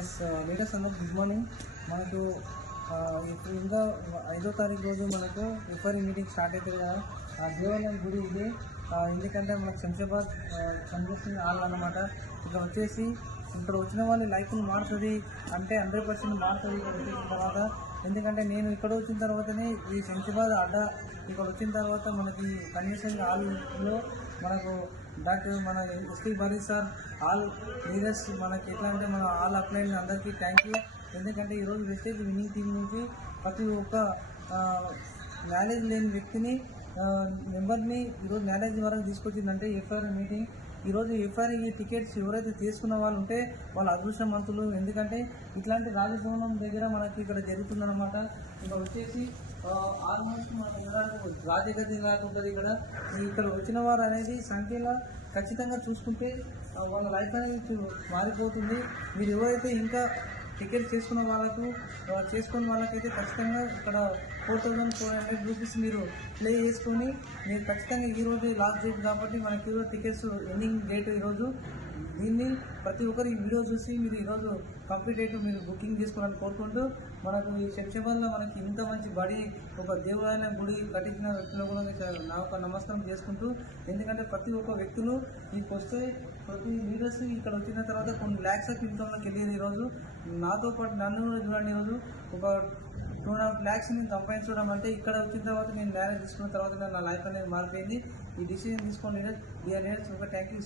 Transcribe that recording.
Yes leaders అందరూ good morning. మనకు ఇప్పుడు ఇంకా 5వ తారీఖు రోజు మనకు ఎఫ్ఆర్ఈ మీటింగ్ స్టార్ట్ అవుతుంది కదా. ఆ దేవాలయం గుడి ఇది. ఎందుకంటే మనకు శంషాబాద్ కన్వెన్షన్ హాల్ అన్నమాట. ఇక్కడ వచ్చేసి ఇక్కడ వచ్చిన వాళ్ళు లైఫ్ని మారుతుంది అంటే 100% మారుతుంది ఇక్కడ వచ్చిన తర్వాత. ఎందుకంటే నేను ఇక్కడ వచ్చిన తర్వాతనే ఈ శంషాబాద్ అడ్డా ఇక్కడ వచ్చిన తర్వాత మనకి కన్వెన్షన్ హాల్లో మనకు డాక్టర్ మన ఎస్పీ బరీ సార్ ఆల్ లీడర్స్ మనకి ఎట్లా అంటే మన ఆల్ అప్లైన్ అందరికీ థ్యాంక్ యూ. ఎందుకంటే ఈరోజు వెస్టేజ్ విన్నింగ్ టీం నుంచి ప్రతి ఒక్క నాలెడ్జ్ లేని వ్యక్తిని మెంబర్ని ఈరోజు నాలెడ్జ్ వరకు తీసుకొచ్చిందంటే ఎఫ్ఐఆర్ మీటింగ్. ఈరోజు ఎఫ్ఐఆర్ టికెట్స్ ఎవరైతే తీసుకున్న వాళ్ళు ఉంటే వాళ్ళ అదృష్టవంతులు. ఎందుకంటే ఇట్లాంటి రాజభవనం దగ్గర మనకి ఇక్కడ జరుగుతుందన్నమాట. ఇక్కడ వచ్చేసి ఆల్మోస్ట్ మన రాజగది లాగా ఉంటుంది ఇక్కడ వచ్చిన వారు అనేది సంఖ్యలో ఖచ్చితంగా చూసుకుంటే వాళ్ళ లైఫ్ అనేది మారిపోతుంది. మీరు ఎవరైతే ఇంకా టికెట్ చేసుకున్న వాళ్ళకైతే ఖచ్చితంగా ఇక్కడ 4400 రూపీస్ మీరు ప్లే చేసుకొని మీరు ఖచ్చితంగా ఈరోజు లాస్ట్ డేట్ కాబట్టి మనకి ఈరోజు టికెట్స్ ఎండింగ్ డేట్ ఈరోజు. దీన్ని ప్రతి ఒక్కరు ఈ వీడియో చూసి మీరు ఈరోజు కంప్లీట్ డేట్ మీరు బుకింగ్ చేసుకోవాలని కోరుకుంటూ మనకు ఈ శంషాబాద్లో మనకి ఇంత మంచి బడి ఒక దేవాలయం గుడి కట్టించిన వ్యక్తులు కూడా నా ఒక నమస్కారం చేసుకుంటూ. ఎందుకంటే ప్రతి ఒక్క వ్యక్తులు మీకు వస్తే ప్రతి లీడర్స్ ఇక్కడ వచ్చిన తర్వాత కొన్ని ల్యాక్స్ ఆఫ్ ఇన్కమ్లోకి వెళ్ళేది. ఈరోజు నాతో పాటు నన్ను కూడా చూడండి. ఈరోజు ఒక 2.5 lakhs నేను సంపాదించడం అంటే ఇక్కడ వచ్చిన తర్వాత నేను మ్యారేజ్ తీసుకున్న తర్వాత నా లైఫ్ అనేది మారిపోయింది. ఈ డిసిజన్ తీసుకోండి లీడర్స్. ఒక థ్యాంక్ యూ.